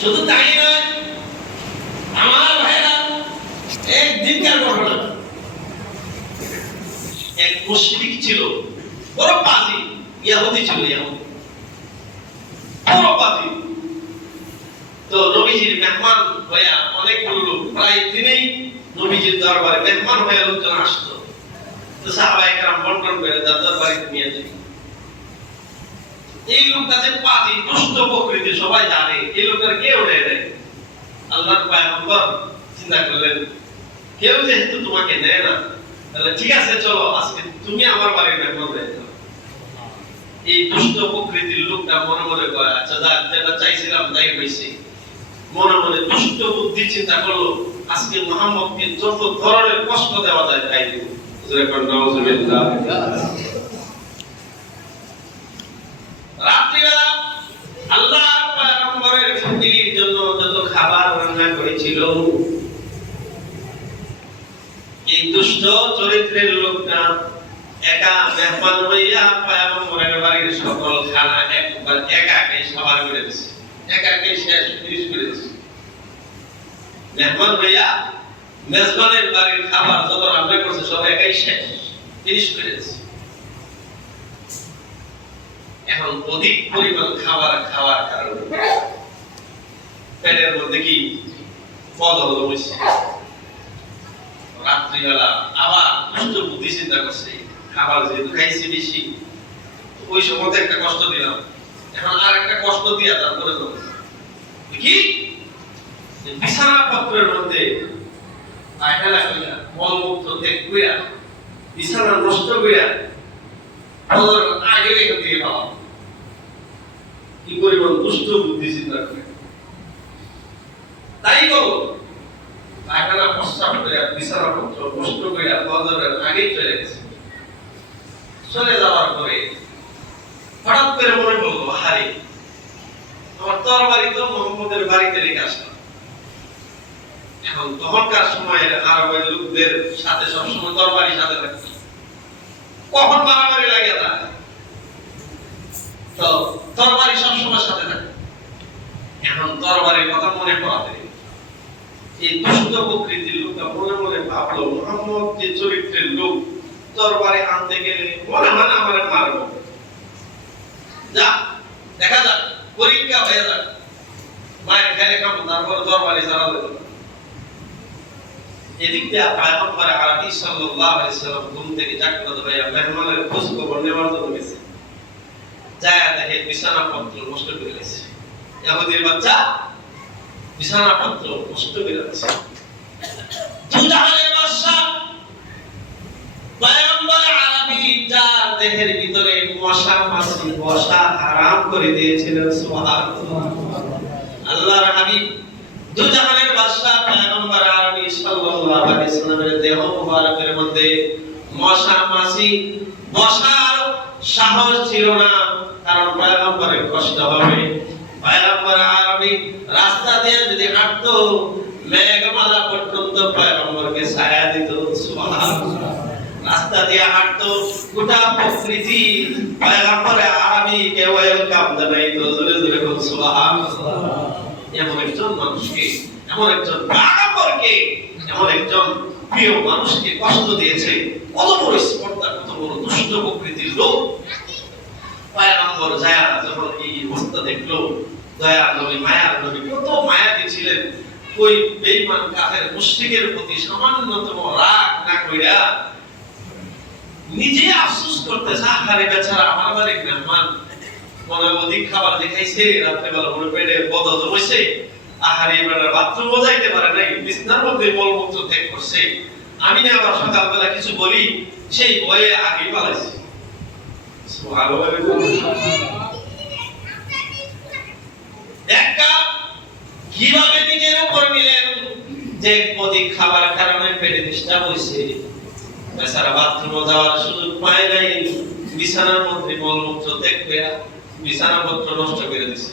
শুধু তাই নয়, আমার ভাইরা একদিনকার ঘটনা, এক মুশরিক ছিল, বড় পাজি, ইহুদি ছিল, ইহুদি বড় পাজি। তো নবীজির মেহমান হইয়া অনেকগুলো লোক, প্রায় দিনেই নবীজির দরবারে মেহমান হয়ে লোকজন আসতো। তো সাহাবায়ে কেরাম বন্টন করে তার দরবারে নিয়ে যেত। এই লোকটা যে পাজি, দুষ্ট প্রকৃতি, সবাই জানে। এই লোকটার কে উঠে দেয়? আল্লাহর পয়গম্বর চিন্তা করলেন, কেউ যেহেতু তোমাকে দেয় না, তাহলে ঠিক আছে, চলো আজকে তুমি আমার বাড়ির মেহমান হয়ে যাও। এই দুষ্ট প্রকৃতির লোকটা মনে মনে কয়, আচ্ছা যাক, যেটা চাইছিলাম তাই হয়েছে। মনে মনে দুষ্ট বুদ্ধি চিন্তা করলো, আজকে মুহাম্মদকে যত ধরনের কষ্ট দেওয়া যায় তাই দিব। রাত্রিবেলা আল্লাহর পয়গম্বরের ফ্যামিলির জন্য যত খাবার রান্না করেছিল, এই দুষ্ট চরিত্রের লোকটা একা মেহমান হইয়া পয়গম্বরের বাড়ির সকল খানা একবার একাকে সাবার করে দিয়েছে, একাকে শেষ ফিনিশ করে দিয়েছে। মেহমান হইয়া মেজবানের বাড়ির খাবার যত রান্না করছে সব একাই শেষ ফিনিশ করে দিয়েছে। এখন অধিক পরিমাণ খাবার খাওয়ার কারণে পেটের মধ্যে কি বদল হয়েছে। রাত্রিবেলা আবার দুষ্ট বুদ্ধি চিন্তা করছে, খাবার যেহেতু খাইছি বেশি, ওই সময় একটা কষ্ট দিলাম, এখন আর একটা কষ্ট দিয়া তারপরে কি বিছানা পত্রের মধ্যে পায়খানা কইরা মলমূত্র ত্যাগ কইরা বিছানা নষ্ট কইরা আগে এখান থেকে পাওয়া। কি পরিমাণ দুষ্ট বুদ্ধি চিন্তা করে তাই বলো, পায়খানা প্রস্রাব করে বিছানা পত্র নষ্ট করে ফজরের আগেই চলে গেছে। চলে যাওয়ার পরে হঠাৎ করে মনে পড়লো, হারে আমার তরবারি তো মুহাম্মদের বাড়িতে রেখে আসলাম। এখন তখনকার সময়ের আরবের লোকদের সাথে সবসময় তরবারি সাথে থাকত, কখন মারামারি লাগে না, তো তরবারি সবসময় সাথে থাকে। এখন তরবারির কথা মনে পড়াতে এই দুষ্ট প্রকৃতির লোকটা মনে মনে ভাবলো, মুহাম্মদ যে চরিত্রের লোক, তরবারি আনতে গেলে মনে হয় না আমার মারবো, যা দেখা যাক, পরীক্ষা হয়ে যাক, মায়ের খেলে খাবো, তারপরে তরবারি চালাতে দেবো। এদিক দিয়ে পয়গম্বর আরবি সাল্লাল্লাহু আলাইহি ওয়াসাল্লাম ঘুম থেকে জাগ্রত হয়ে মেহমানের খোঁজ খবর নেওয়ার জন্য গেছে। যায় দেখে বিছানাপত্র নষ্ট করে গেছে, ইহুদির বাচ্চা বিছানাপত্র নষ্ট করে গেছে। দুজাহানের বাদশা পয়গম্বর আরবি যার দেহের ভিতরে মশা মাছি বসা হারাম করে দিয়েছিলেন, সুবহানাল্লাহ। আল্লাহর হাবিব দুজাহানের বাদশা পয়গম্বর আরবি সাল্লাল্লাহু আলাইহি ওয়াসাল্লামের দেহ মুবারকের মধ্যে মশা মাছি বসার সাহস ছিল না, কারণ পয়গম্বরের কষ্ট হবে। পয়গম্বর আরবি রাস্তা দিয়ে যদি হাঁটতো, মেঘমালা পর্যন্ত পয়গম্বরকে ছায়া দিত, সুবহানাল্লাহ। রাস্তা দিয়ে হাঁটতো, গোটা প্রকৃতি পয়গম্বর আরবিকে ওয়েলকাম জানাইতো, জোরে জোরে বল সুবহানাল্লাহ। এমন একজন মানুষকে, এমন একজন পয়গম্বরকে, এমন একজন প্রিয় মানুষকে কষ্ট দিয়েছে, কত বড় স্পর্ধা, কত বড় দুষ্ট প্রকৃতির লোক। পয়গম্বর যায় যখন এই অবস্থা দেখলো, দয়া নবী, মায়ার নবী, কত মায়াবী ছিলেন, ওই বেঈমান কাফের মুশরিকের প্রতি সামান্যতম রাগ না কইরা নিজে আফসোস করতেছে, আরে বেচারা আমার বাড়ির মেহমান, মনে অধিক খাবার দেখাইছে, রাত্রেবেলা মনে পেটে বদল জমেছে, আহারে বেটার বাথরুম যাইতে পারে নাই, বিছনার মধ্যে মলমূত্র ত্যাগ করছে, আমি না আবার সকালবেলা কিছু বলি, সেই ভয়ে আগে পালাইছি। কিভাবে নিজের উপর নিলেন যে অধিক খাবার কারণে পেটে ডিস্টার্ব হয়েছে, বেচারা বাথরুমে যাওয়ার সুযোগ পায় নাই, বিছানার মধ্যে মলমূত্র ত্যাগ করে বিছানাপত্র নষ্ট করে দিছে।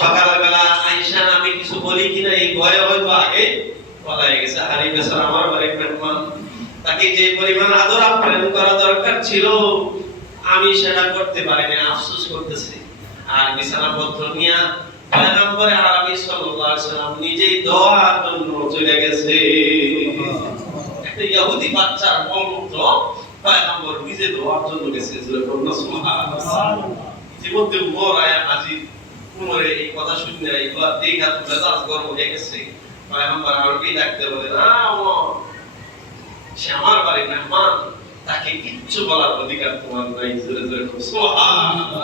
সকালবেলা আয়েশা আমি কিছু বলি কিনা এই ভয়ে হয়তো আগে পলায় গেছে, আরে বেচারা আমার বাড়ির মেহমান, তাকে যে পরিমাণ আদর আপ্যায়ন করা দরকার ছিল আমি সেটা করতে পারিনি, আফসোস করতেছি। আর বিছানাপত্র নিয়ে পয়গম্বর আরবি সাল্লাল্লাহু আলাইহি সাল্লাম নিজেই দোয়ার জন্য চলে গেছে। একটা ইহুদি বাচ্চার মত পয়গম্বর নিজে দোয়ার জন্য গেছে। সুবহানাল্লাহ। জীবতে মোর আয়া হাজির উমরে এই কথা শুনে এইগুলা দেখা তো মেজাজ গরম হয়ে গেছে। পয়গম্বর আরবি ডাকতে বলে, না সে আমার বাড়ির মেহমান, তাকে কিচ্ছু বলার অধিকার তোমার নাই। সুবহানাল্লাহ।